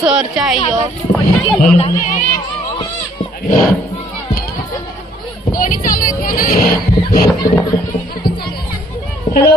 Sir चाहिए hello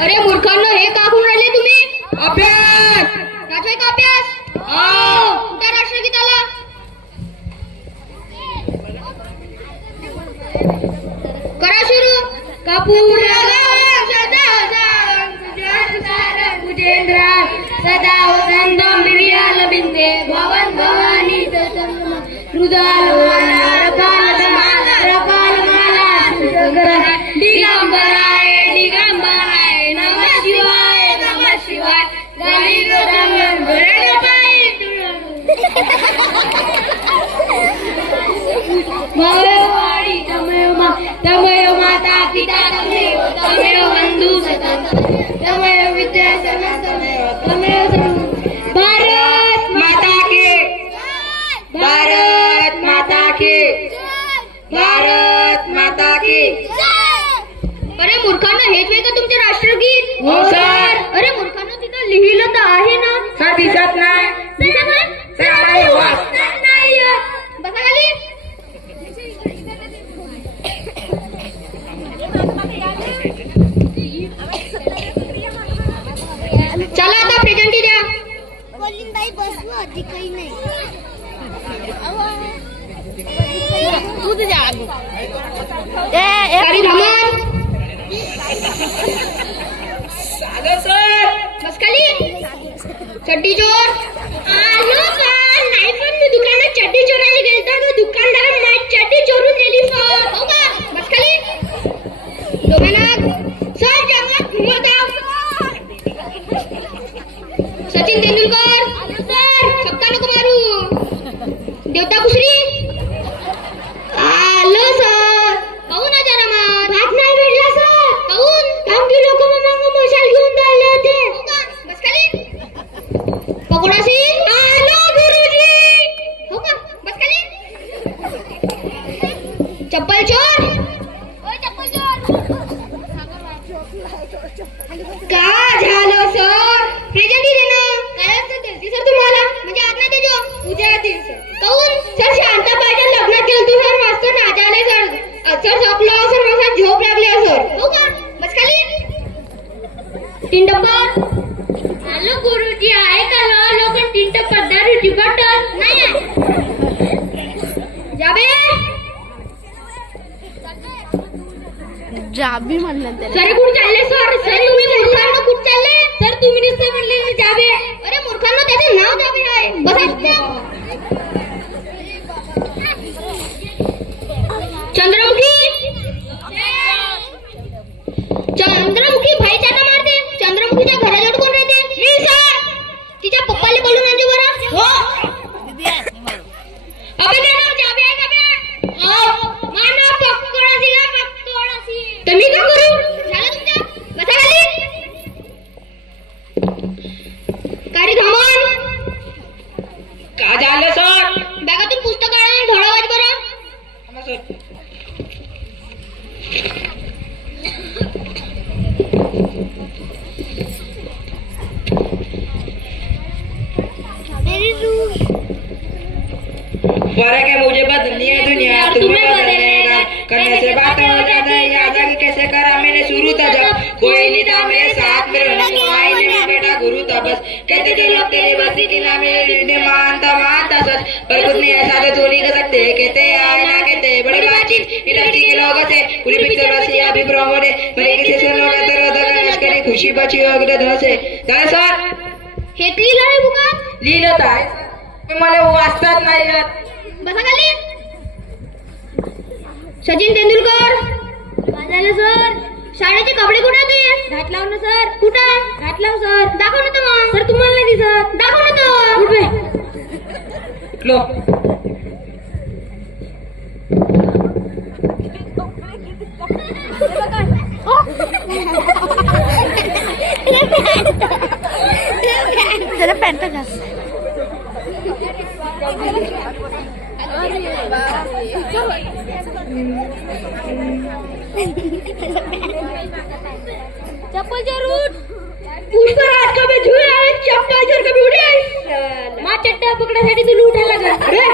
अरे मूर्खांनो, हे का करून राहिले तुम्ही? अभ्यास वाचवाय का अभ्यास? कुठे राष्ट्रगीताला करा सुरू. सदा वसंत मिरियाल बिंदे भवन भवानी दिगंबराय दिगंबराय नमः शिवाय नमः शिवाय तमयो माता पिता तमयो बंधु तमयो विद्या तमयो भारत माता की भारत माता की भारत माता की. अरे मूर्खांनो, हेच आहे का तुमचे राष्ट्रगीत? हो सर. अरे मूर्खांनो, तिथं लिहिलं तर आहे ना सर. दिसत नाही. दिसत नाही? सर नाही बसा खाली. चला आता प्रेझेंटी द्या. बाई बसलो अधिक काही नाही. तू तुझ्या बस खाली. चड्डी चोर आलो का? नाही, पण मी दुकानात चड्डी चोरायला गेलतो तर दुकानदाराने माझी चड्डी चोरून नेली सर. हो का? बस खाली. लोकांना सर जंगलात फिरवता. सचिन तेंडुलकर सर, छक्का नको मारू. देवता कुसरी आलो सर. काहून आजारामात? भात नाही भेटला सर. काहून? कारण की लोक मग मशाल घेऊन चालले होते. बस खाली. पकोडा सिंग आलो गुरुजी. हो का? बस खाली. चप्पल चोर चप्पल चोर का झालं सर? प्रेझेंटी दे ना. काय असतं ते सर तुम्हाला? म्हणजे आज नाही देजो, उद्या देईल सर. काहून? सर शांता पाहिजे लग्नात गेलतो सर, मस्त नाचायला सर. सर झोपलो सर, मला झोप लागली सर. हो का? बस खाली. 3 डब्बा आलो गुरुजी. आहे का लोक 3 डब्बा दारूची बॉटल नाही आहे. जाबे जाबी म्हणलं त्याला. सर कुठे चालले सर? सर तुम्ही मूर्खांनो कुठे चालले? सर तुम्ही नुसते म्हणले जाबे. अरे मूर्खांनो, त्याचे नाव जाबे आहे. बसा. चंद्रमुखी चंद्रमुखी भाईचाना मारते. चंद्रमुखीच्या घराजवळ कोण राहते? मी सर. तिच्या पप्पाला बोलून आणते बरं. हो अबे नाव जाबे आहे का बे? हो माना पक्कोडासी का पक्कोडासी. तर मी काय करू? झालं तुमचं? बसा खाली. कारी धमन का झालं सर? बॅगातून पुस्तक आणून ढोळावाज बरं. मेरी रूह फर्क है मुझे बदलनी है दुनिया तुम्हें बदलने का करने से बात हो जाता है याद आगे कैसे करा मैंने शुरू था जब कोई नहीं था मेरे साथ मेरे आई नहीं बेटा गुरु था बस कहते थे लोग तेरी बसी की ना मेरे मानता सच पर कुछ नहीं ऐसा तो नहीं कर सकते कहते आए ना कहते बड़ी बातचीत इंडस्ट्री के लोगों से पूरी पिक्चर बसी अभी प्रोमो ने मेरे किसी सुनो का तरह लश्करी खुशी बची हो धन से सर हे लिहिलं आहे बुकात लिहिलं आहे मला वाचतात नाही येत बसा खाली सचिन तेंडुलकर काय झालं सर शाळेचे कपडे कुठे ते घाट लाव ना सर कुठं घाट लाव सर दाखव ना तो सर तुम्हाला नाही दिसत दाखव ना तो कुठे लो जरा पॅन्ट घास चप्पल जरूर पुष्पराज कभी झुले आहे चप्पल जर कभी उडे आहे मा चट्टा पकडासाठी तुला उठायला लागला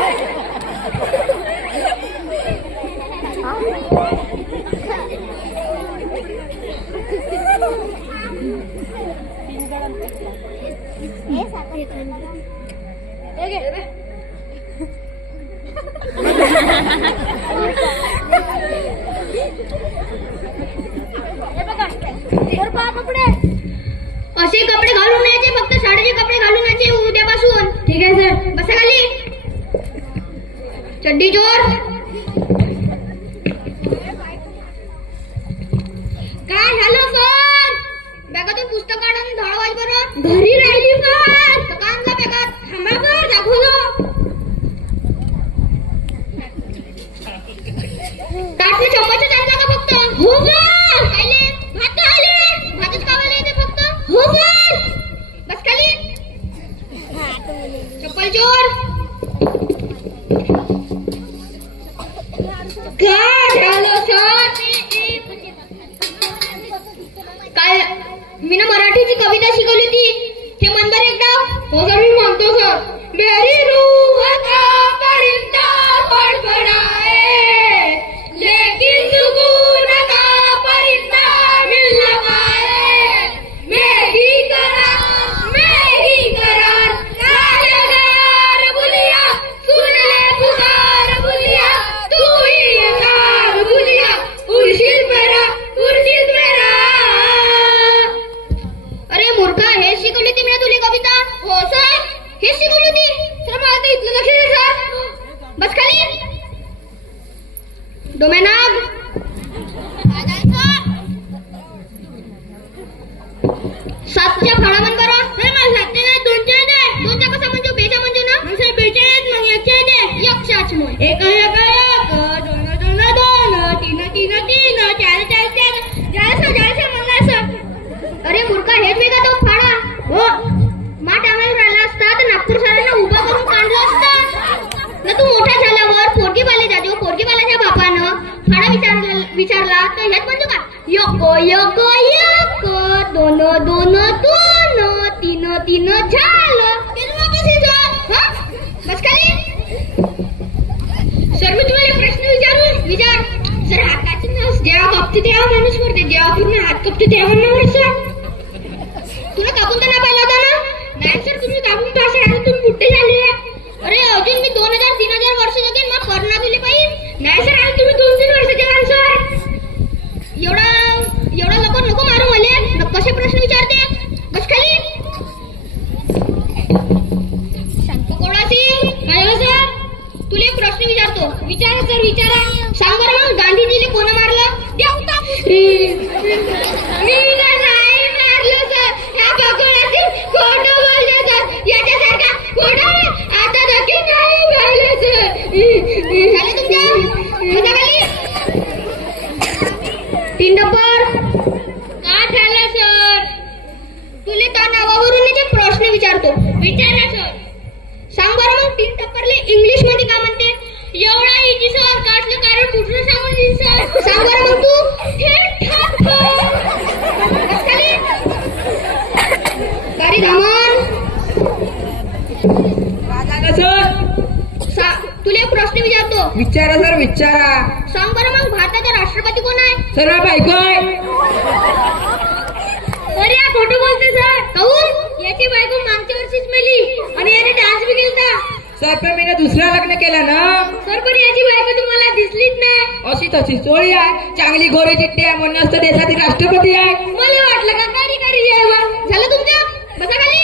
असे कपडे घालून यायचे फक्त शाळेचे कपडे घालून यायचे उद्यापासून ठीक आहे सर बसा खाली चड्डी जोर काय झालं सर बॅगातून पुस्तक काढून धाडवाय बरं घरी राहिली सर दुकानला बॅगात थांबा सर दाखवलं ताटने चम्मच त्यांचा का फक्त हो सर खायले भात खायले भातच खावायला येते फक्त हो सर बस खाली चप्पल चोर काय झालं सर काय मी ना मराठीची कविता शिकवली होती हे म्हणता एकदा हो सर मी म्हणतो सर मेरी रूह का परिंदा फड़फड़ाए लेकिन सुकून का परिंदा मिल न पाए मैं ही करार कायगार बुलिया सुन ले पुकार बुलिया तू ही यार बुलिया उर्शिद मेरा अरे मूर्खा हे शिकवली ती मी तुला कविता हो सर हे शिकवली ती सर मला तर इथलं लक्ष दे सर बस खाली डोमेनाग सातच्या फळा म्हण बरं नाही मला सातच्या नाही दोनच्या दे दोनच्या कसा म्हणजे बेचा म्हणजे ना म्हणजे बेचा आहेत मग एकच्या दे एकशाच म्हण एक दोन दोन दोन तीन तीन तीन चार चार चार जायचं म्हणला सर अरे मूर्खा हेच वेगा तो फाडा हो माठ आम्हाला राहिला असता तर नागपूर शाळेला उभा करून काढलं असतं ना तू मोठा झाल्यावर पोरगीवाले जाजो पोरगीवाल्याच्या बापानं फाडा विचारला तर हेच म्हणतो का यको यको यको दोन दोन दोन तीन तीन झालं बस खाली सर मी तुम्हाला एक प्रश्न विचार सर हाताची नस देवा कपते तेव्हा माणूस मरते देवा पूर्ण हात कपते तेव्हा म्हणणार सर तुला कापून तर नाही पाहिला होता ना नाही सर तुम्ही कापून पाहिजे आता तुम्ही मोठे झाले अरे अजून मी 2000-3000 वर्ष जगेन मग करणा दिली पाहिजे नाही सर आता तुम्ही 2-3 वर्षाचे माणसं एवढा लोक नको मारू मले कसे प्रश्न विचारते बस खाली कोणाची काय हो सर तुला एक प्रश्न विचारतो विचारा सांग बरं मग गांधीजीने कोण मारलं देवता मी नाही मारलं सर ह्या भगवानाची खोटं बोलले सर याच्यासारखा खोटं आता देखील नाही मारलं सर झालं तुमच्या खाली 3 नंबर काय झालं सर तुला त्या नावावरून एक प्रश्न विचारतो विचारा सर सांग बरं मग 3 टप्परले इंग्लिश मध्ये काय म्हणते एवढा इजी सर काटलं कारण कुठलं सांगून सर सांग बरं मग तू हे गाडी धामन सर तुला एक विचारा सर विचारा. सांग बरं मग भारताचा राष्ट्रपती कोण आहे? सर बायको आहे. अरे या खोटं बोलते सर. काहून? याची बायको मागच्या वर्षीच मेली आणि याने डान्स बी केलता. सर पण मी दुसरं लग्न केलं ना. सर पण याची बायको तुम्हाला दिसलीच नाही. अशी तशी चोळी आहे, चांगली गोरी चिट्टी आहे, म्हणून असतं देशातील राष्ट्रपती आहे. मला वाटलं का कार्यकारी आहे बा. झालं तुमचं? बसा खाली.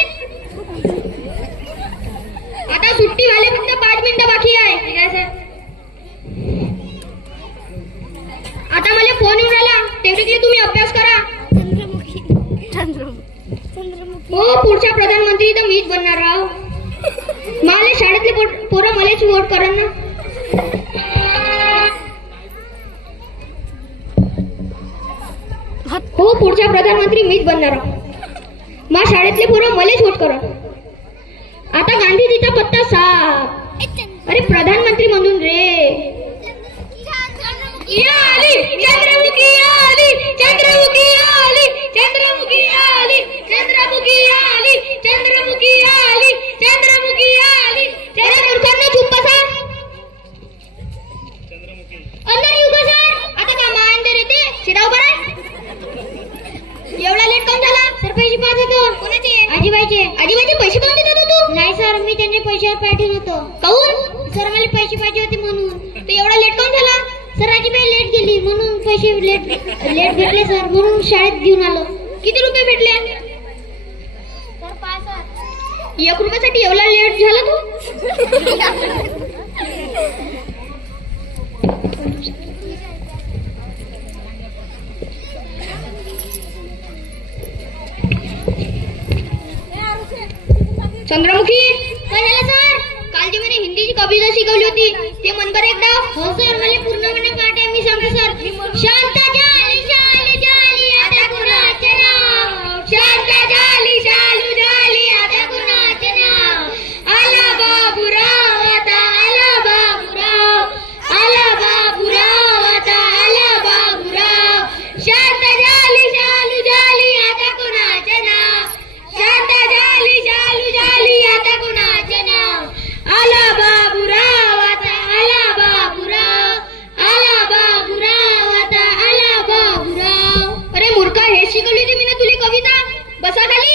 आता सुट्टी व्हायला फक्त 5 मिनिटं बाकी आहे. ठीक आहे सर. आता मला फोन येऊन राहिला. तेवढी तुम्ही अभ्यास करा. हो पुढच्या प्रधानमंत्री तर मीच बनणार आहो. मला शाळेतले पोरं मलाच वोट करा ना. हो पुढच्या प्रधानमंत्री मीच बनणार आहो. मा शाळेतले पोरं मलाच वोट करा. आता गांधीजीचा पत्ता 7. अरे प्रधानमंत्री म्हणून रे. आली चंद्रमुखी आली चंद्रमुखी आली चंद्रमुखी आली चंद्रमुखी आली चंद्रमुखी आली चंद्रमुखी आली. अरे मूर्खांनो चुप बसा. अंदर येऊ का सर? आता का मा अंदर येते? शिराव बरं. एवढा लेट काऊन झाला? सर पैसे पाहत होतो. कोणाचे? आजीबाईचे. आजीबाईचे पैसे पाहून देत होतो तू? नाही सर मी त्यांचे पैशावर पाठवून होतो. काऊन? सर मला पैसे पाहिजे होते म्हणून. तर एवढा लेट काऊन झाला? सर आजीबाई लेट गेली म्हणून पैसे लेट भेटले सर, म्हणून शाळेत घेऊन आलो. किती रुपये भेटले? सर 5. 1 रुपयासाठी एवढा लेट झाला तू? चंद्रमुखी काय झालं सर? काल जे मैंने हिंदी ची कविता शिकवली होती ते मन बर एकदा. हो सर मला पूर्णपणे पाठ आहे. मी सांगतो सर. शांत झाली झाली झाली आता कुणाचे नाव. शांत झाली झाली झाली आता कुणाचे नाव. आला बाबूराव आता आला बाबूराव. आला बाबूराव आता आला बाबूराव. शांत झाली झाली झाली आता कुणाचे नाव. शांत झाली झाली झाली आता कुणाचे नाव. आला बाबूराव आता आला बाबूराव. आला बाबूराव आता आला बाबूराव. अरे मूर्खा हे शिकवली होती मी ना तुला कविता. बसा खाली.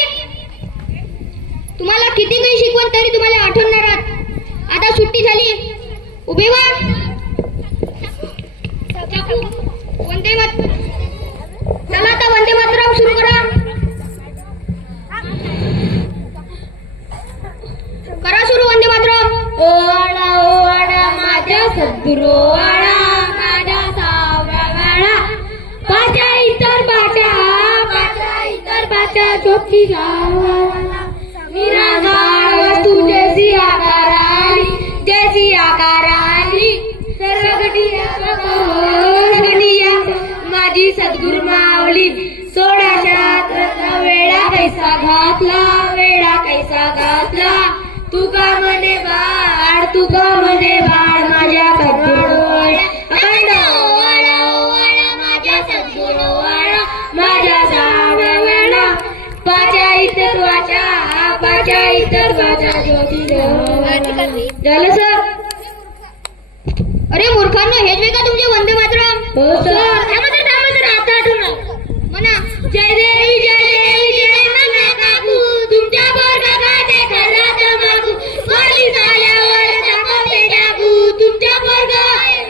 तुम्हाला किती काही शिकवण तरी तुम्हाला आठवणार आहात. आता सुट्टी झाली. उभे व्हा. वंदे मातरम. चला आता वंदे मातरम सुरू करा. करा सुरू वंदे मातरम. ओवाळा माझ्या सद्गुरू ओवाळा माझ्या सावळा. पाचा इतर बाचा झोपती जावा. निराधार वस्तू जैसी आकाराली सगडिया माझी सद्गुरू माऊली. सोळाशात वेळा कैसा घातला. तुका मने बाळ माझ्या सद्गुरू अखंड ओवाळा माझ्या सद्गुरू ओवाळा माझ्या सावळा. पाचा इतर वाचा ज्योती झालं सर. अरे मूर्खांनो हेच वेळ का तुमचे वंदे मातरम? हो सर. थांबा सर आता आठवण म्हणा. जय देवी जय म्हणा काकू तुमच्या वर्गाचे खरात मागू. कॉलेज झाल्यावर दाखवते टाकू तुमच्या वर्ग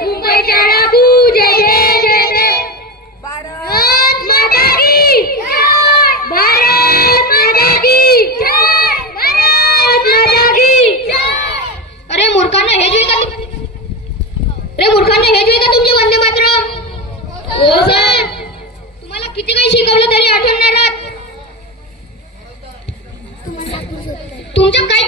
मुंबईच्या डाकू. जय भारत माता की भारत माता की भारत माता की. अरे मूर्खांनो हेच वेळ का तुमचे वंदे मातरम? हो सर. तुम्हाला किती काही शिकवलं तरी आठवणार आहात. तुमचं काही